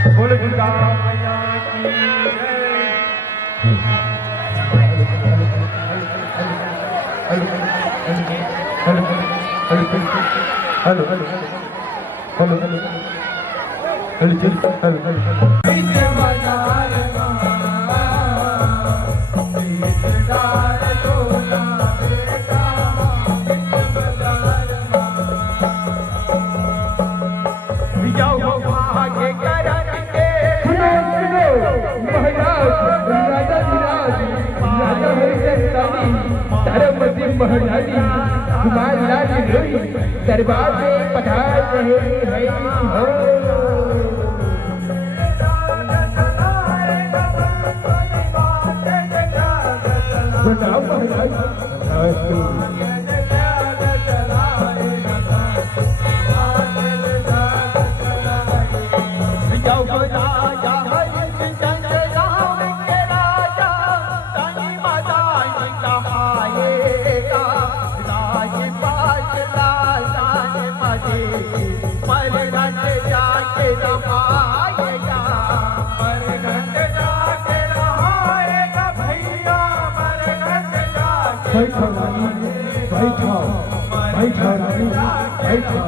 बोल दुर्गा मैया की महरानी कुमार लाल दरबार में पधार रहे हैं। बताओ महाराज बैठो रानी बैठो बैठो रानी बैठो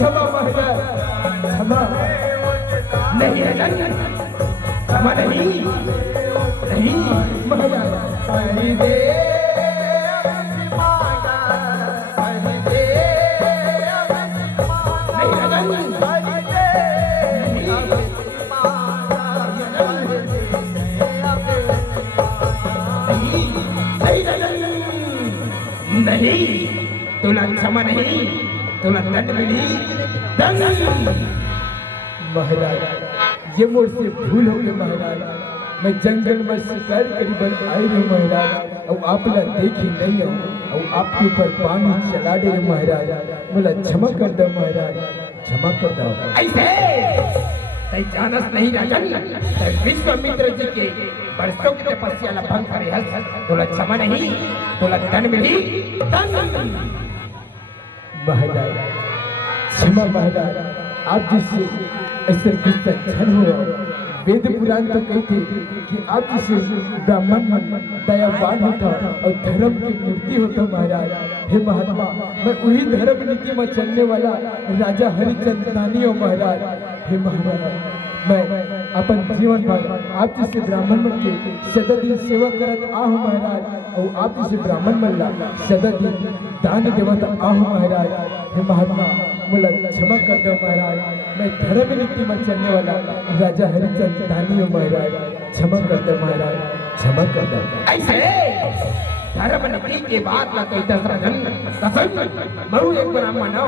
क्षमा महाराज क्षमा नहीं क्षमा नहीं नहीं महाराज नहीं तुला क्षमा नहीं तुला दंड मिली दंड। महाराज ये मुझसे भूल हो गई महाराज, मैं जंगल में शिकार करीबन आई हूँ महाराज और आप ला देखी नहीं हो और आपके ऊपर पानी चला दे महाराज, मुझे क्षमा कर दो महाराज क्षमा कर दो। ऐसे तै जानस नहीं राजन तै विश्वामित्र जी के वर्षों की तपस्या ला भंग करे हस, तुला क्षमा नहीं तुला दंड मिली दंड। महाराज क्षमा महाराज, आप जिससे ऐसे गुस्सा क्षण हो, वेद पुराण तो कहते कि आप जिसे ब्राह्मण दयावान होता और धर्म की मूर्ति होता महाराज। हे महात्मा मैं वही धर्म नीति में चलने वाला राजा हरिचंद दानी हो महाराज। हे महाराज मैं अपन जीवन भर आप जिसे ब्राह्मण मन के सदा दिन सेवा करत आहू महाराज और आप जिसे ब्राह्मण मन ला सदा दिन दान देवत आहू महाराज। हे महात्मा मुझे क्षमा कर दो महाराज, मैं धर्म नीति में चलने वाला राजा हरिचंद दानी हूँ महाराज, क्षमा कर दो महाराज क्षमा कर दो। ऐसे धर्म नीति के बाद ना कोई महू एक ब्राह्मण हो,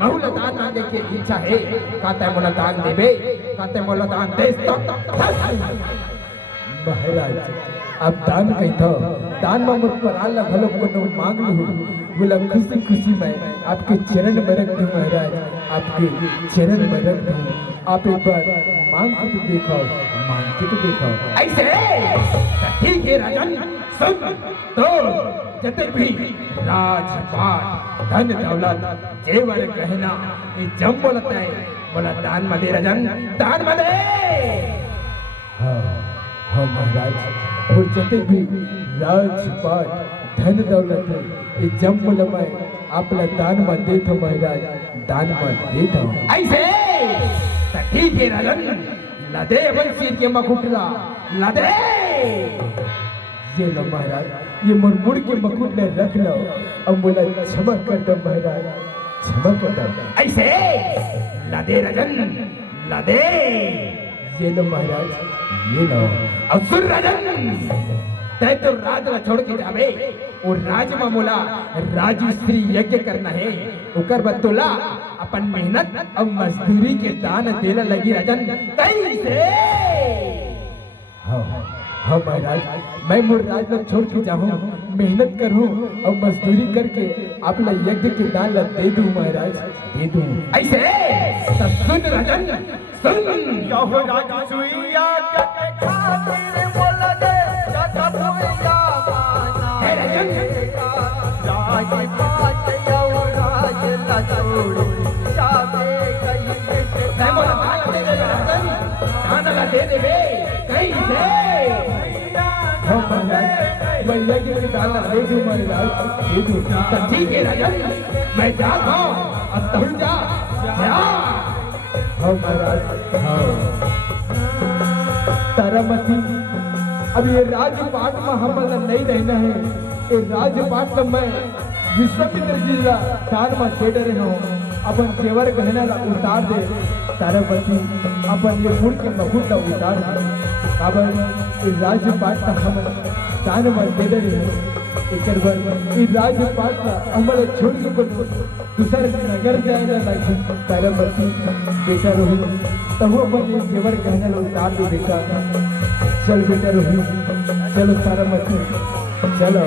महू ला दान ना देखे इच्छा है कहते मोला दान देवे कहते मोला दान दे। महाराज आप दान कहते हो, दान में मुझ पर आला भलो को मांग लूँ, बोला खुशी खुशी मैं आपके चरण में रख दूं महाराज, आपके चरण में रख दूं। आप एक बार मांग के तो देखो, मांग के तो देखो। ऐसे ठीक है राजन, सुन तो जते भी राजपाट धन दौलत जेवर गहना ये जम बोलता है, बोला दान मदे राजन, दान मदे। हाँ हाँ महाराज, और जते भी राजपाट धन दौलत ये जम मैं आपला दान में दे तो महाराज, दान में दे तो। ऐसे ठीक है राजन, लदे बंसी के मकुटला लदे। ये लो महाराज, ये मुरमुड़ के मकुट ने रख लो। अब बोला क्षमा कर दो महाराज, क्षमा कर दो। ऐसे लदे राजन लदे। ये लो महाराज, ये लो। अब सुन राजन, तय तो राज न छोड़ के जावे और राज में बोला राजश्री यज्ञ करना है। उकर बतौला अपन मेहनत और मजदूरी के दान देला लगी राजन। कैसे? हाँ हाँ महाराज, मैं मोर राज न छोड़ के जाऊँ, मेहनत करूँ और मजदूरी करके अपना यज्ञ के दान ला दे दूँ महाराज, दे दूँ। ऐसे सब सुन राजन, सुन। यहो राजसुइया के खातिर बोला दे जगतुइया माना हे राजन, राजपाट यहो राज ला छोड़ जावे कहीं मैं बोला दान दे दे राजन, दान ला दे देवे। कैसे? हाँ महाराज, मैं यज्ञ के दान ला दे दूँ महाराज, दे दूँ। तो ठीक है राजन, मैं जाता हूँ और तुम जा। हाँ महाराज, हाँ। तारामती, अब ये राजपाट में हम नहीं रहना है। ये राजपाट में मैं विश्वामित्र जी ला दान में दे रहे हूँ। अपन जेवर गहना ला उतार दे तारामती, अपन ये फूल के मकुट ला उतार दे। अब ये राजपाट का हम दान में दे रहे हैं। एक बार ये राजपाट का हमारे छोड़ के दूसरे नगर जाएगा लागी। तारामती बेटा रोहित, तब अपन ये जेवर गहना ला उतार दे बेटा। चल बेटा रोहित, चलो तारामती, चलो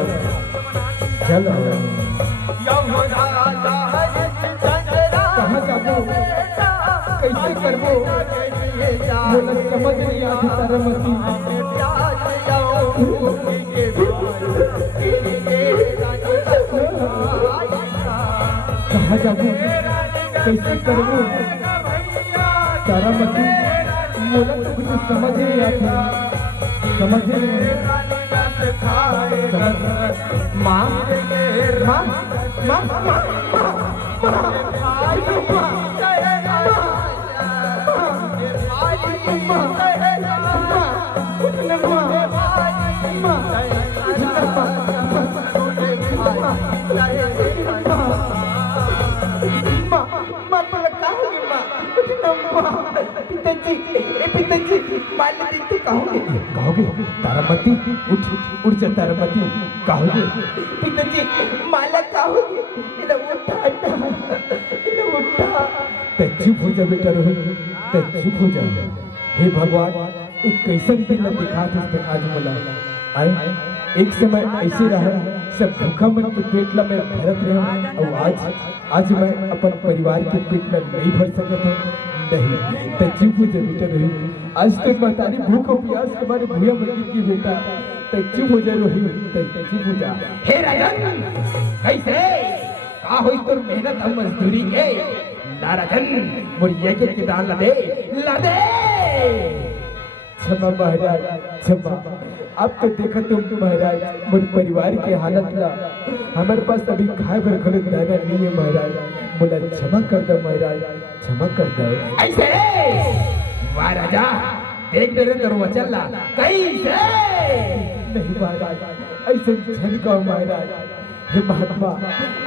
चलो। यहो राजा कहाँ जाबो, कैसे करबो, बोला समझ नहीं आती तारामती। कहाँ जाबो, कैसे करबो तारामती, बोला तो कुछ समझ नहीं आती, समझ नहीं। माँ माँ माँ माँ पिताजी मान लीजिए कहोगे, तारामती उठ उठ जा तारामती, कहोगे पिताजी माला कहोगे, उठा चुप हो जा बेटा रोहित, चुप हो जा। हे भगवान, एक कैसन दिन दिखा थे आज मला। आए एक समय ऐसे रहा, सब भूखा मन के पेट ला मैं भरत रहा, और आज मैं अपन परिवार के पेट में नहीं भर सकता नहीं। तो चुप हो जा बेटा रोहित, आज तो महतारी भूख और प्यास के मारे भूया मर की बेटा। तो चुप हो जा रोहित, चुप हो जा। हे राजन, कैसे का होई तोर मेहनत और मजदूरी के राजन, मुरिया के दान लदे लदे। क्षमा महाराज, क्षमा। अब तो देखो तुम महाराज, मेरे परिवार की हालत ला, हमारे पास अभी खाए भर खड़े दाना नहीं है महाराज। बोला क्षमा कर दो महाराज, क्षमा कर दो। ऐसे वाह राजा, देख दे रहे तो वचन ला। कैसे? नहीं महाराज, ऐसे झन कहो महाराज। हे महात्मा,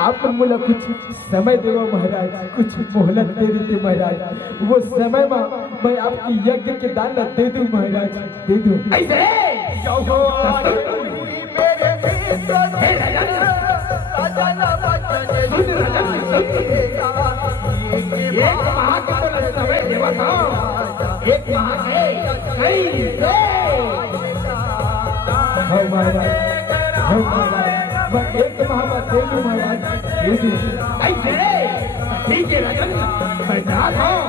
आप मुझे कुछ समय दो महाराज, कुछ मोहलत दे देते महाराज। वो समय में मैं आपकी यज्ञ के दान दे दूं महाराज, दे दूं। ऐसे मेरे हे राजन, एक माह के तो समय देवा था, एक माह के कैसे? हाँ महाराज, हाँ महाराज, मैं एक माह में दे दूं महाराज, दे दूं। ऐसे ठीक है राजन, मैं जा रहा हूँ,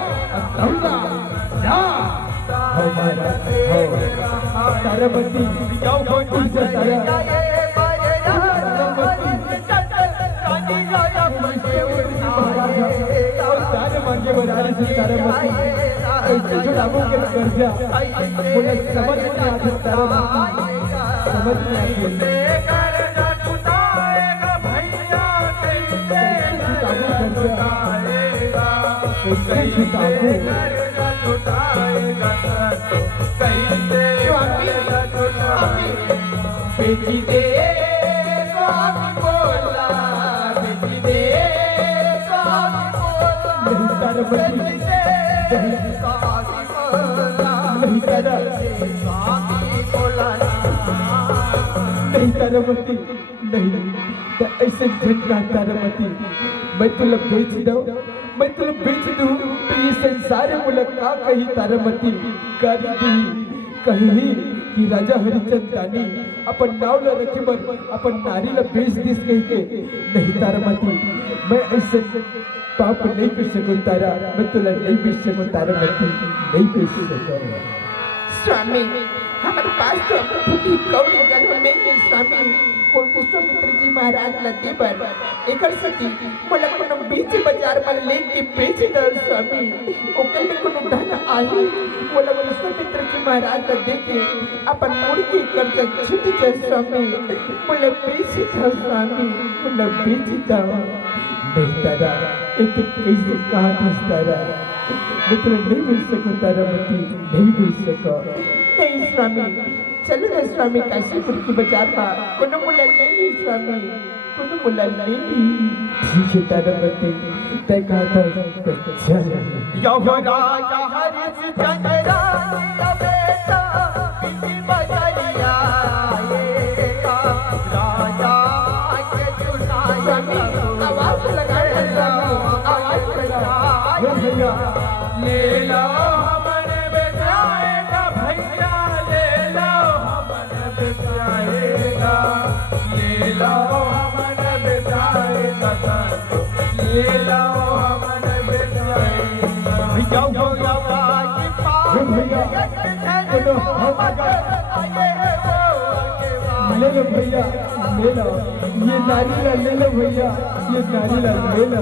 रहूंगा, जा। हो महाराज हो, तारामती जाओ कोई से तारा तारा मांगे बनारस से तारामती ऐसे छुड़ावो के कर्जा मुझे समझ नहीं आता तारामती समझ नहीं बेटी दे स्वामी बोला, बेटी दे स्वामी बोला, नहीं तारामती नहीं तारा नहीं तारामती नहीं ऐसे झटका तारामती मैं तुला बेच दूं, मैं तुला बेच दूं तो ये संसार मुलाकात कही तारामती कर दी कही कि राजा हरिचंद दानी अपन नाव ला रखे बर अपन नारी ला बेच दिस कही के नहीं तारामती मैं ऐसे पाप नहीं कर सकूं तारा, मैं तुला नहीं बेच सकूं तारामती, नहीं बेच सकूं। स्वामी हमारे पास तो फूटी कौड़ी गन नहीं है स्वामी, को विश्वामित्र जी महाराज लते पर एकर सती मोला कोनो बीच बाजार में लेके बेच दो स्वामी, ओकर में कोनो धन आही मोला विश्वामित्र जी महाराज ल देके अपन मुर्गी कर्जा छूट जाए स्वामी, मोला बेच दो स्वामी, मोला बेच दो। नहीं तारा एक कैसे कहा था तारा, मैं तुला नहीं बेच सकूं तारामती, नहीं बेच सकूं। नहीं स्वामी, चलो ना स्वामी काशीपुर की बाजार में कोनो मुला ले ली स्वामी, कोनो मुला ले ली। ठीक है तारामती तय कहा था चल। राजा हरिश्चंद्र राजा बेटा बिजी बजरिया राजा के चुनाई स्वामी आवाज लगा आवाज लगा भैया ले लो हमने बेचाएगा भैया, ले लो हमने बेचाएगा, ले लो हमने बेचाएगा, ले लो हमने बेचाएगा। भैया ले लो भैया ले लो, ये नारी ला ले लो भैया, ये नारी ला ले लो।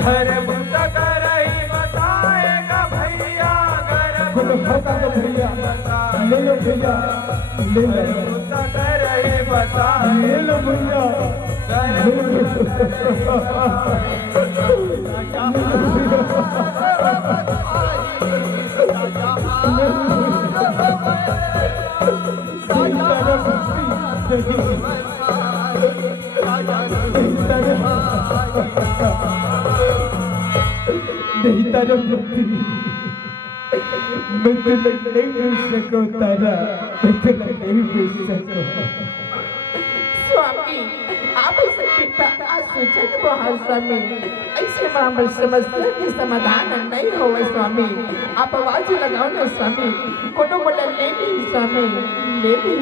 घर बुता कर ही बताएगा भैया, घर बोलो खाता दो भैया ले लो भैया ले लो, बुता कर ही बता ले लो भैया नहीं तारामती मैं तुला नहीं बेच सकूं तारा, मैं तुला नहीं बेच सकूं। स्वामी आप ऐसे पिता आज सोचत बहाल स्वामी, ऐसे मामले समस्या के समाधान नहीं होवे स्वामी, आप आवाज लगाओ ना स्वामी, कोनो बोला ले ली स्वामी, ले ली।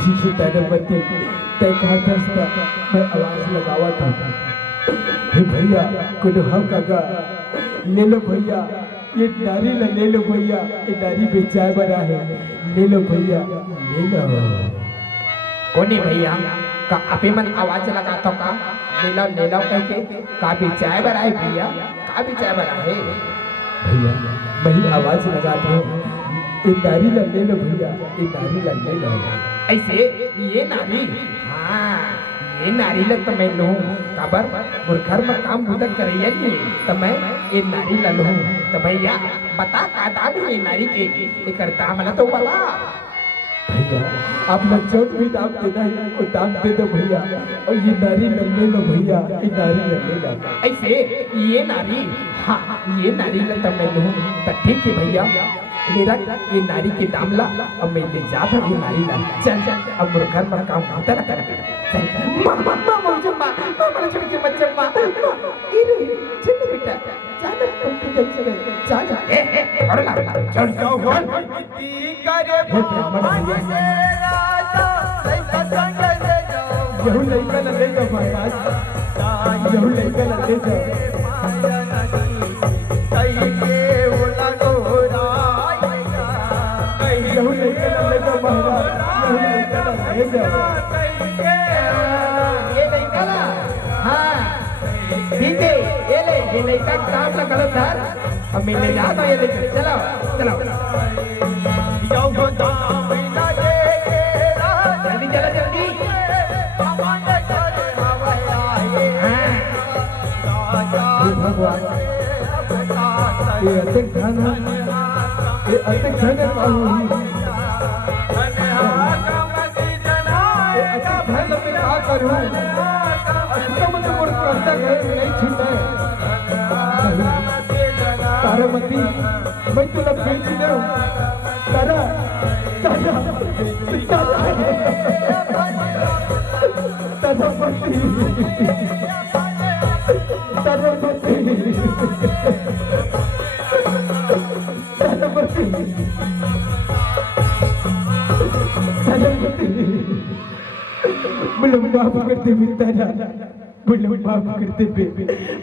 ठीक है तारामती तय कहा था मैं आवाज लगावा था। हे भैया कोनो हम काका ले लो भैया, ये नारी ला ले लो भैया, ये नारी बेचाए बना है, ले लो भैया ले लो। कोनी भैया का आपे मन आवाज लगा तो का ले लो कह के का बिचाए बराए भैया, का बिचाए बराए भैया मैं आवाज लगाता हूँ, ये नारी ला ले लो भैया, ये नारी ला ले लो। ऐसे ये नारी, हाँ ये नारी ला तो मैं लूँ काबर मोर घर में काम बुदक करैया नहीं तो मैं ये नारी ला लूँ, तो भैया बता का दाम ये नारी के एकर दाम ला तो वाला। भैया आप लोग जो भी दाम देना है वो दाम दे दो भैया, और ये नारी ला ले लो भैया, ये नारी ला ले लो। ऐसे ये नारी, हाँ ये नारी ला तो मैं लूँ, तो ठीक है भैया मेरा ये नारी के दाम ला अब मैं ले जाता ये नारी ला, चल चल अब मोर घर में काम होता ना कर चल। मामा मामा जम्मा मामा छोड़ के मत जम्मा, इरे चल बेटा जाना तुम के चल जा जा ए और ला छोड़ जाओ बोल करे राजा ऐसा संग ले जाओ यहू लड़का न ले जाओ महाराज, यहू लड़का न ले जाओ। यहू लड़का न ले जाओ महाराज, यहू लड़का न ले जाओ। ये लड़का ना, हाँ ठीक है, ये लड़का काम ना करो सर, अब मैं ले जाता हूँ ये लड़का, चलो चलो जल्दी चलो जल्दी। हे भगवान, ये अतिक धन है, ये अतिक धन है बाबू। ये अतिक धन में क्या करूं? इसका मतलब और कर्जा घर नहीं छूटे। तारामती, मैं तुला बेच दूं। तारा, तारा, तारामती, तारामती, तारामती, तारामती, मुझे माफ कर दे मितारा, मुझे माफ कर दे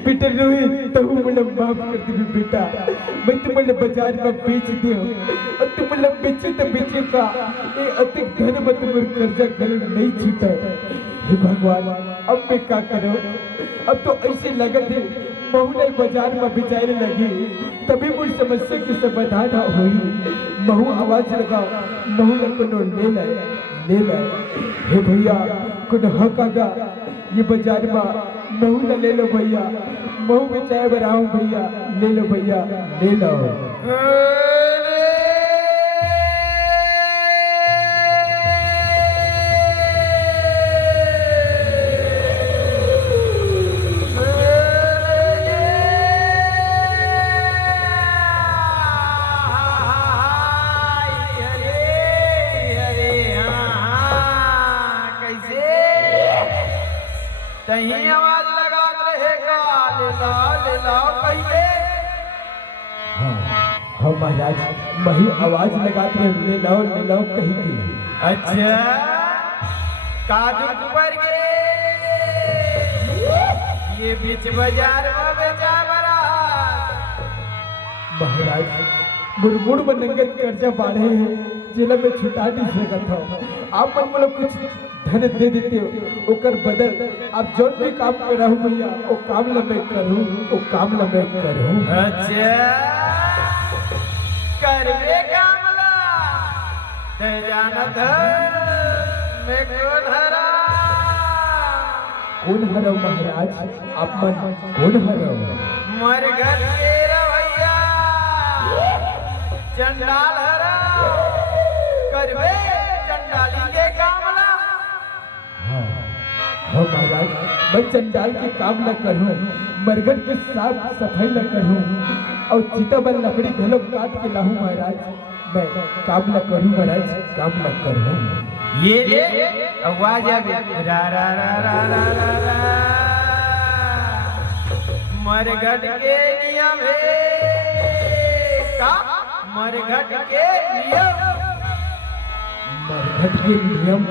बेटा रोहित, तो मुझे माफ कर दे बेटा। मैं तुम्हें बाजार में बेच दियो और तुम मुझे बेचे तो बेचे का, ये अतिक धन में तुम्हारे कर्जा घर नहीं छूटा। हे भगवान, अब मैं क्या करूं? अब तो ऐसे लगत है महू बाजार में बेचारे लगी, तभी मुझ समस्या की समाधान हुई। महू आवाज लगाओ, महू लखनऊ ले लाए। हे भैया कुछ हक आगा, ये बाजार में महू न ले लो भैया, महू बेचाए बराऊं भैया, ले लो भैया, ले लो। तहीं आवाज लगा रहेगा, ले लाओ पहले। हाँ महाराज, वही आवाज लगाते हैं, ले लाओ कहीं की। अच्छा काजू पर गए, ये बीच बाजार में बेचा बरा। महाराज मुरमुर में नंगत कर्जा बाढ़े हैं, जिला में छुटा नहीं सकता हूँ। आप मन मतलब कुछ धन दे देते हो, ओकर बदल आप जो भी काम कर रहा हूँ भैया, वो काम ला मैं करूँ, वो काम ला मैं करूँ। अच्छा करवे काम ला, ते जानत मैं कौन हरा? कौन हरो महाराज? आप मन कौन हरो? मर घर के रवैया चंडाल हरा, करवे चंडाली के काम ला। हाँ महाराज, मैं चंडाल के काम न करूँ, मरघट के साफ सफाई न करूँ और चिता बल लकड़ी घलो काट के लाऊं महाराज। मैं काम न करूँ महाराज, काम न करूँ। ये ले आवाज आ गई, रा रा रा रा रा रा रा। मरघट के नियम है का, मरघट के नियम। मरघट के नियम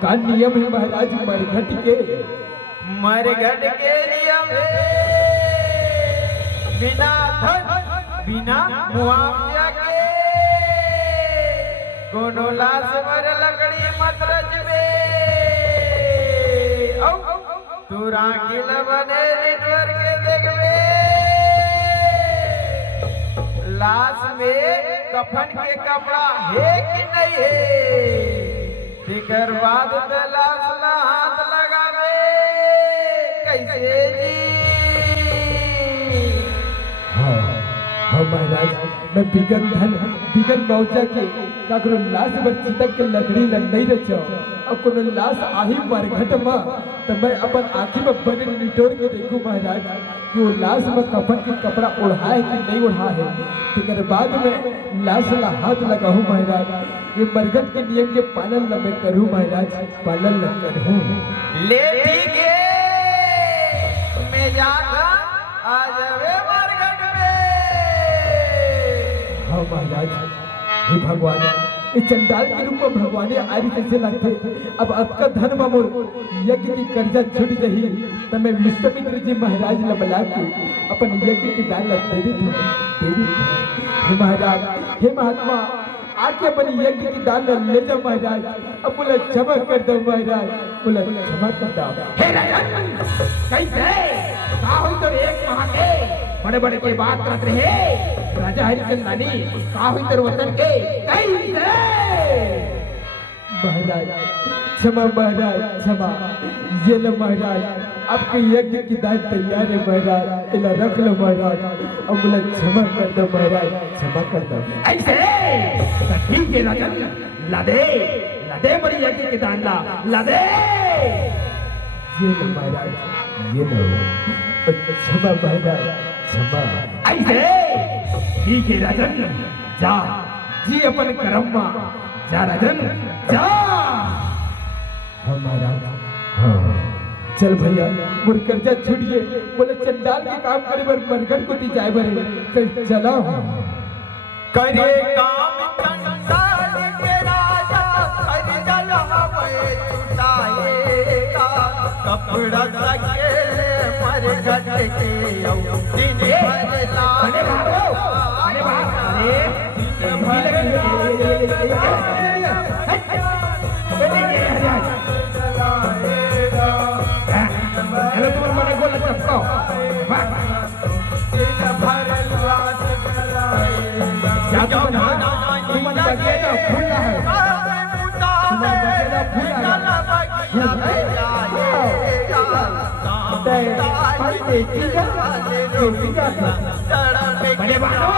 का नियम है महाराज? मरघट के नियम है, बिना धन बिना मुआवजा के कोनो लाश मर लकड़ी मत रचबे। तू रागिल बने निडर के देखबे, लाश में कफन के कपड़ा है कि नहीं है, फिकर बाद लाश ला हाथ लगावे कैसे जी। हाँ महाराज, मैं बिगन धन बिगन मौजा के काकरो लाश पर चितक के लकड़ी ल नहीं रचो, और कोनो लाश आही मरघट में तो मैं अपन आँखी में बने निटोर के देखूं महाराज कि वो लाश में कफन के कपड़ा ओढ़ा है कि नहीं ओढ़ा है। फिर बाद में लाश ला हाथ लगाऊं महाराज। ये मरघट के नियम के पालन न मैं करूं महाराज, पालन न करूं। ले ठीक है, मैं जाता आ जावे मरघट में। हाँ महाराज, हे भगवान, इस चंडाल के रूप में भगवान आरी कैसे लगते। अब आपका धर्म मोर यज्ञ की कर्जा छूट गई तो मैं विश्वामित्र जी महाराज ला बुला के अपन यज्ञ की दान ला दे दी। हे महाराज, हे महात्मा, आके अपन यज्ञ की दान ला ले जाओ महाराज। अब बोला क्षमा कर दो महाराज, बोला क्षमा कर दो। हे राजन, कैसे का होई तो एक महा के बड़े बड़े के बात करत रहे राजा हरिचंदानी, का होई तो वचन के कैसे। महाराज क्षमा, महाराज क्षमा। ये लो महाराज, आपके यज्ञ की दान तैयार है महाराज, इला रख लो महाराज। अब बोला क्षमा कर दो महाराज, क्षमा कर दो। ऐसे तो ठीक है राजन, ला दे बड़ी यज्ञ के दान ला दे। ये लो महाराज, ये लो। क्षमा महाराज, क्षमा। ऐसे ठीक है राजन, जा जी अपन कर्म जा राजन जा। हाँ महाराज, हाँ चल भैया, मोर कर्जा छूट गए। बोले चंडाल के काम करे बर मरघट को दी जाए बरे, कल चला करे काम चंडाल के राजा, हरि जलावे छुटाएगा। कपड़ा सके मरघट के दिन भर अरे तुम्हारे बड़े गोल चपको तुम्हारे बगेरा खुला है, तुम्हारे बगेरा खुला है। बड़े बानो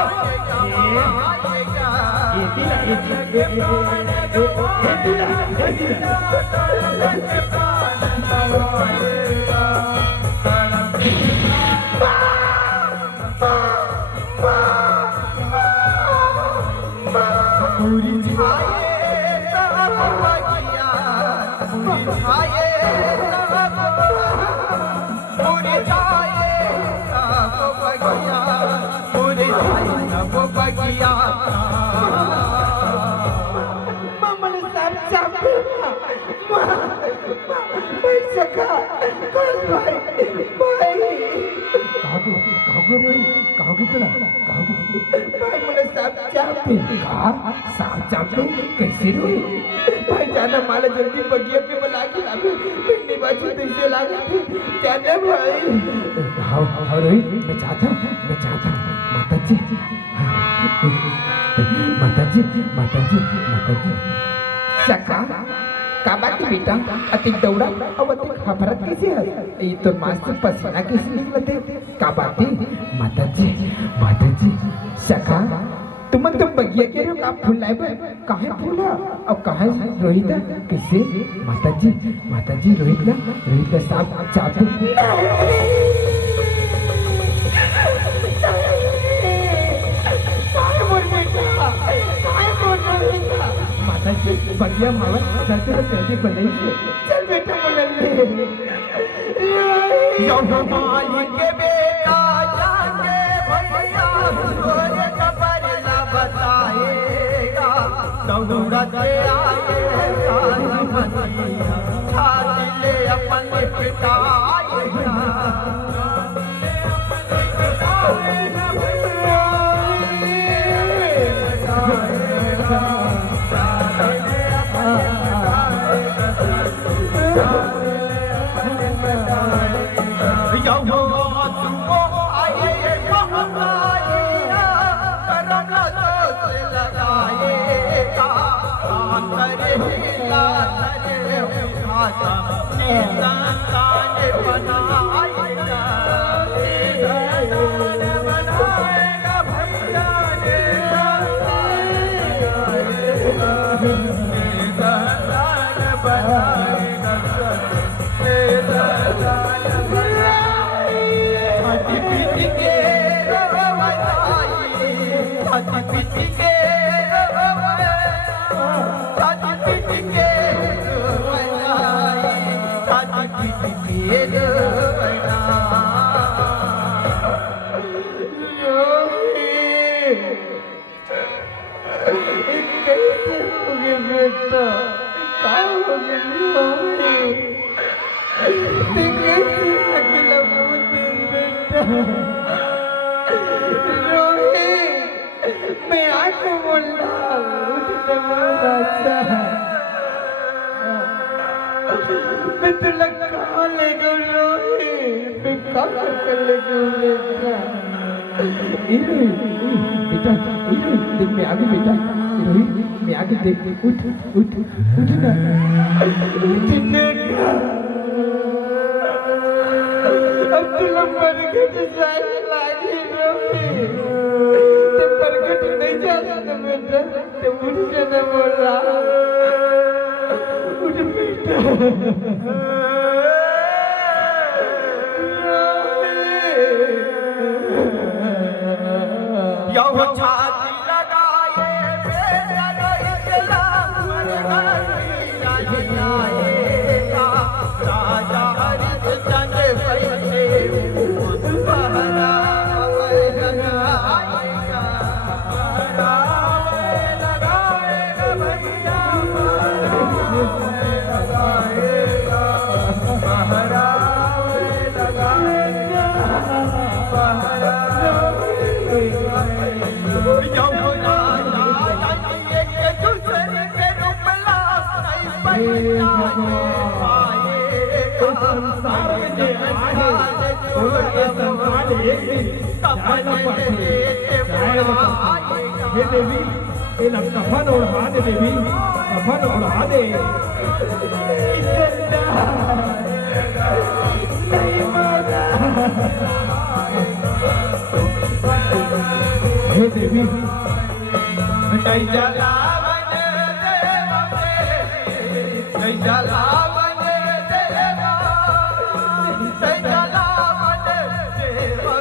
कैसे भाई जाना माला जल्दी बगिया पे बुला के लागे, पिंडी बाजू कैसे लागे जाना भाई। हाँ रोहित, मैं चाहता हूँ माता जी, माता जी, माता जी, माता जी। सका का बात बेटा, अति दौड़ा और अति खबरत कैसे है? ये तो मास्टर पसीना कैसे निकलते? का बात माता जी, माता जी। सका तुम तो बगिया के रहो, का फूल लाए बे? काहे फूल है और काहे रोहित कैसे? माता जी, माता जी, रोहित साहब चाहते माता जी बगिया मावा चलते तो पहले बनाई थे। चल बेटा बोलेंगे के बेटा जाके भैया तोरे खबर न बताएगा। दौड़त आएगा मनिया, छाती ले अपन पिटाएगा। बेटा का हो गया ते कैसे अकेला मुझे बेटा रोहित मैं आपको बोल रहा हूँ उठने वाला था मैं तुला कहाँ ले गया रोहित मैं कहाँ कर ले गया बेटा देख मैं आगे बेटा रोहित मैं आगे देख उठ उठ उठ ना उठने का अब तुला प्रगट जाए लागे रोहित ते प्रगट नहीं जा सकता बेटा ते उठ जाना बोल रहा उठ बेटा यो छाती लगाए बेटा रोहितला आएगा राजा हरिश्चंद्र कैसे पहरा लगाएगा लगाएगा भैया लगाएगा पहरा लगाएगा पहरा ये देवी ये कफन उड़ा दे देवी कफन उड़ा दे हे देवी जय जलावन देवा जय जलावन देवा जय जलावन देवा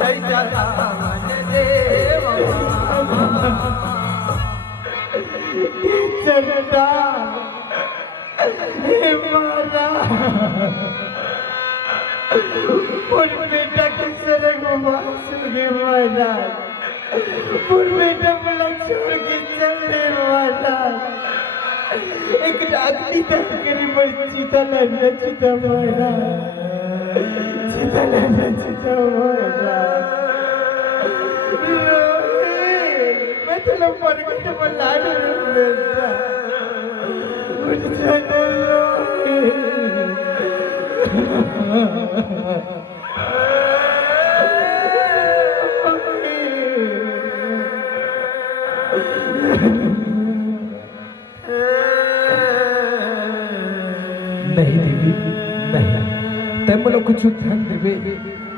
जय जलावन देवा चंदा हे मारा और बेटा किसे घुमा सुगे मारा और बेटा मला छोड़ के चले वाला एक अगली तक करी बड़ी चिता मारा मैं तुला प्रगट मला बेटा उठ जाना नहीं देवी नहीं ते मला कुछ धन देवे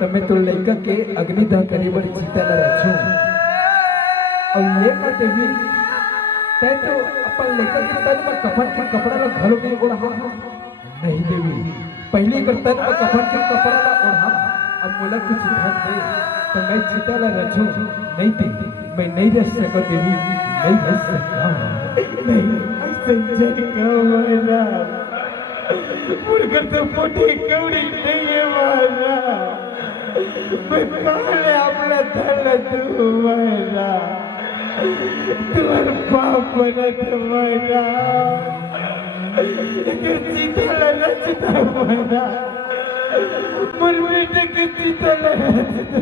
तमे तो लड़का के अग्निदाह करे बड़ चिता न रखो और ये का देवी ते तो अपन लड़का के तन में कफन के कपड़ा ला घरों में ओढ़ा नहीं देवी पहले कर तन में कफन के कपड़ा ला ओढ़ा अब मोला कुछ धन दे तो मैं चिता ला रखो नहीं दे मैं नहीं रह सका देवी नहीं रह सकता नहीं संजय का मारा मुर्गर तो मोटी कौड़ी नहीं है मारा मैं काले अपना धन तू मारा तुम्हारे बाप बना तुम्हारा चिता लचता मारा मुर बेटे के चिता लचता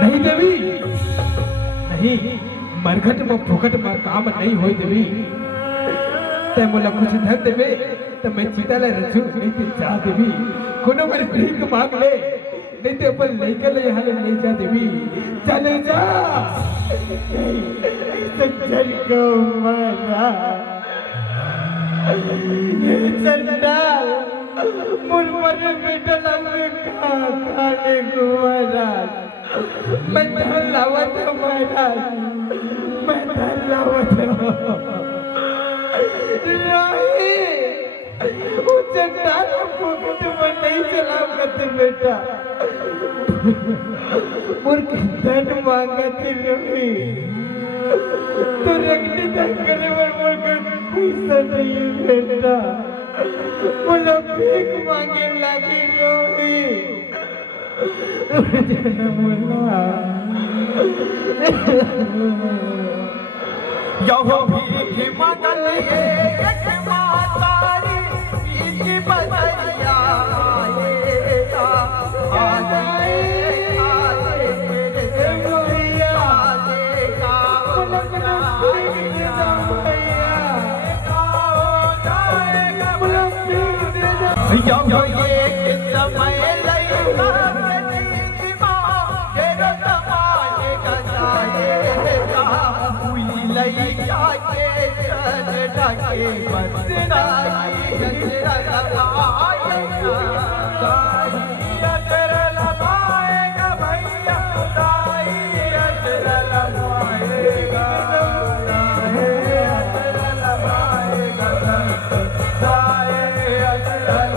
नहीं देवी नहीं मरघट में फुकट में काम नहीं होई देवी ते मोला कुछ धन देवे तो मैं चिता ले रचू नहीं तो जा देवी कोनो मेरे भीख मांग ले नहीं तो अपन लेकर ले यहाँ ले जा देवी चले जा सज्जन को मारा चंडाल मुरमर बेटा लगे खाने को मारा मैं धन लावत महाराज मैं धन लावत वो चंडाल पोकट में नहीं चलाओ करते बेटा मुर्ख धन मांगा थी रवि तो रगड़ी तक करे मुर्ख पैसा नहीं बेटा बोलो भीख मांगे लगी रोही यहो भीख मंगलिए एक मातारी की बदरिया आएगा यहो ये समय लैला प्रतिमा तेरा समाने गजाएगा हुई लैला के चल ढके बदनाई गजरा लगाएगा दाई अजरा लगाएगा भैया दाई अजरा लगाएगा दाई अजरा लगाएगा दाई अजरा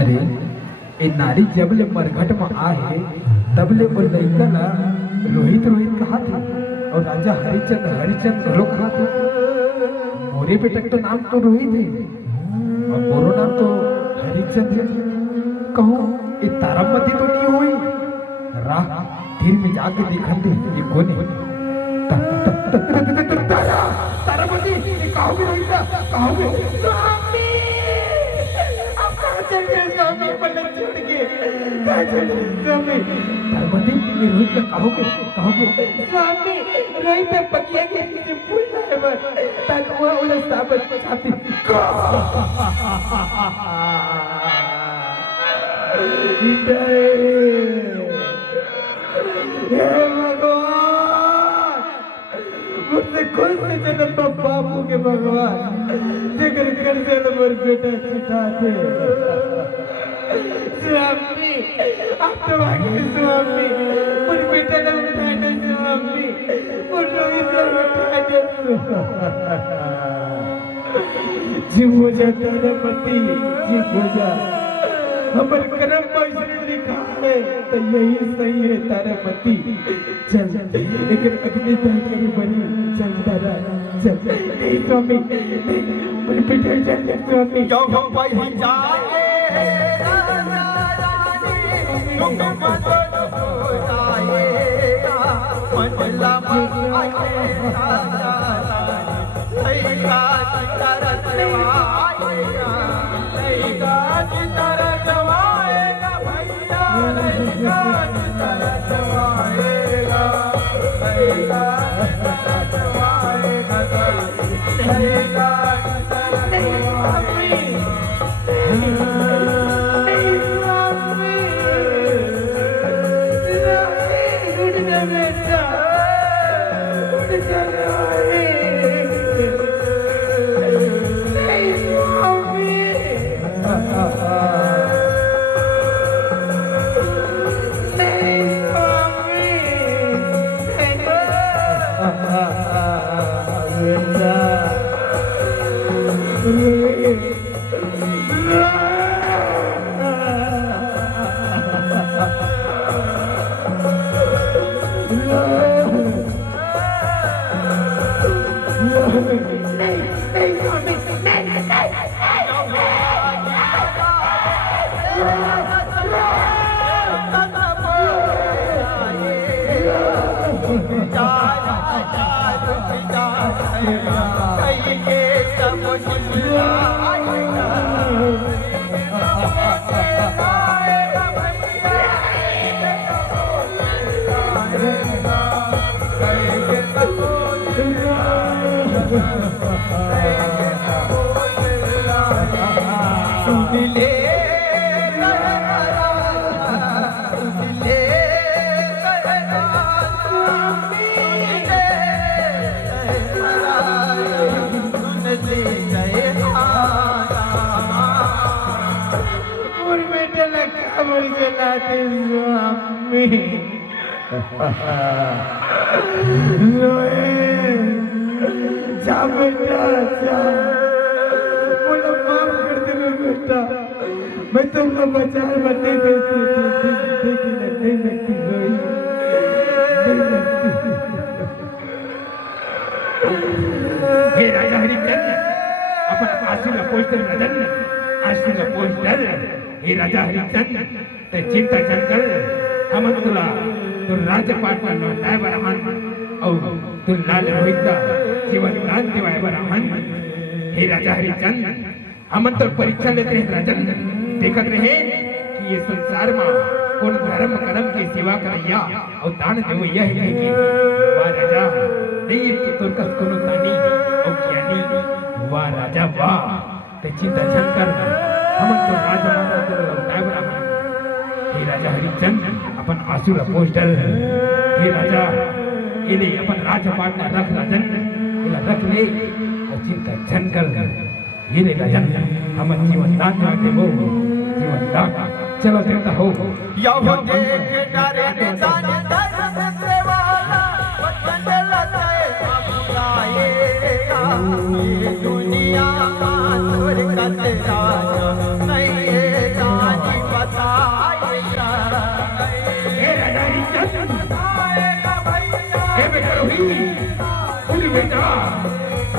अरे ए नारी जबले मरघट में आहे तबले वो लइका ना रोहित रोहित कहाँ थे और राजा हरिचंद्र हरिचंद्र लोग कहाँ थे? मोरे बेटक तो नाम तो रोहित है और मोरो नाम तो हरिचंद्र है। कहूँ ये तारामती तो नहीं हुई? राह धीर में जाके देखन दे ये कौन है? तारामती कहोगे रोहित कहोगे? स्वामी आप कहाँ चल गए स्वामी? पलक छोड़ के कहाँ चल गए स्वामी? तारामती ये रोहित का कहोगे कहोगे? स्वामी रोहित ने पकिया के पीछे फूल लाए बस तक वो उलझ साबत छाती हे भगवान मुझसे कौन से जन्म पर बापू के भगवान जिक्र कर से तो मेरे बेटा छुटा थे स्वामी आप तो आगे स्वामी मेरे बेटा ने उठाए थे स्वामी और रोहित ने उठाए थे जीव हो जा तेरा पति जीव हो जा हमारे कर्म में लिखा है तो यही सही है तारा पति चल लेकिन अग्नि तक बनी चल तारा चल नहीं स्वामी नहीं मेरे बेटे चल स्वामी जब हम वही जाए राजा रानी तुम मदद हो जाएगा मंडला में आए राजा रानी लैका सितारा जवाएगा लैका सितारा जवाएगा भैया लैका सितारा जवाएगा लैका सितारा जवाएगा लैका जा बेटा जा मुझे माफ कर दे बेटा मैं तुमको बचाए नहीं लगती रोई हे राजा हरिचंद्र अपन आशीर्वाद पोस्टर नदन आशीर्वाद पोस्टर हे राजा हरिचंद्र ते चिंता चंकर हम तुला तो राजपाट का लौटाए बरहन और तू लाल रोहित का जीवन दान दिवाए बरहन हे राजा हरिचंद्र हम तो परीक्षा लेते हैं राजन देखत रहे कि ये संसार में कौन धर्म कर्म की सेवा करैया और दान देवैया है कि वाह राजा नहीं तो तुरकस कोनो दानी और ज्ञानी वाह राजा वाह ते चिंता छंकर हम तो राजा माता तो लौटाए बरहन हे राजा हरिचंद्र अपन आसुर पोस्टर हे राजा इले अपन राजपाट का रख राजन इला रख ले और चिंता छन कर ये ले राजन हम जीवन दान देते वो जीवन दान चलो देता हो या हो देख डरे निदान धर्म से वाला वचन लगाए बाबुलाएगा ये दुनिया का सुर करते राजा नहीं ये जानी बताएगा हे राजा हरिचंद्र आएगा उड़ बेटा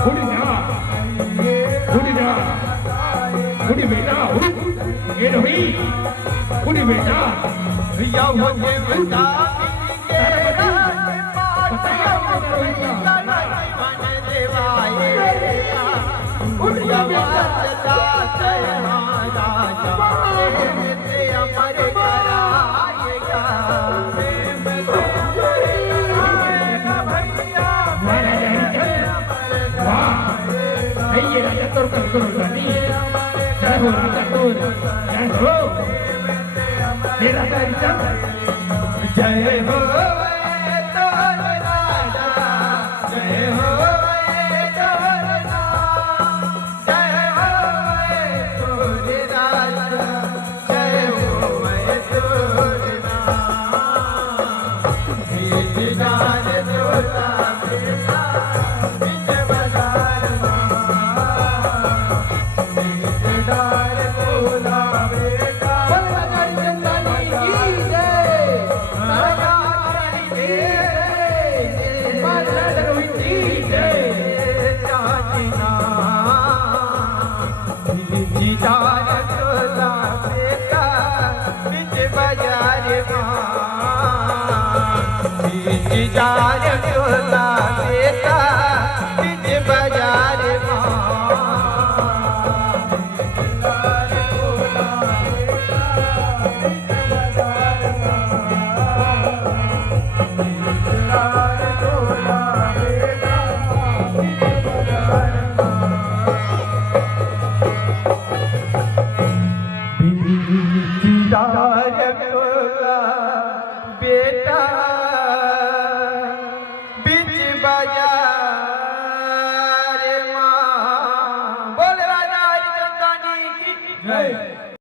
उड़ जा उड़ जा उड़ बेटा उड़ ये रही उड़ बेटा या मुझे बता जय हो तो राजा जय हो तो राजा जय हो तो राजा जय हो तो जान तोता बेटा बिच बाजार डार बोला बेटा जार चोला बेटा बिच बाजार बीवी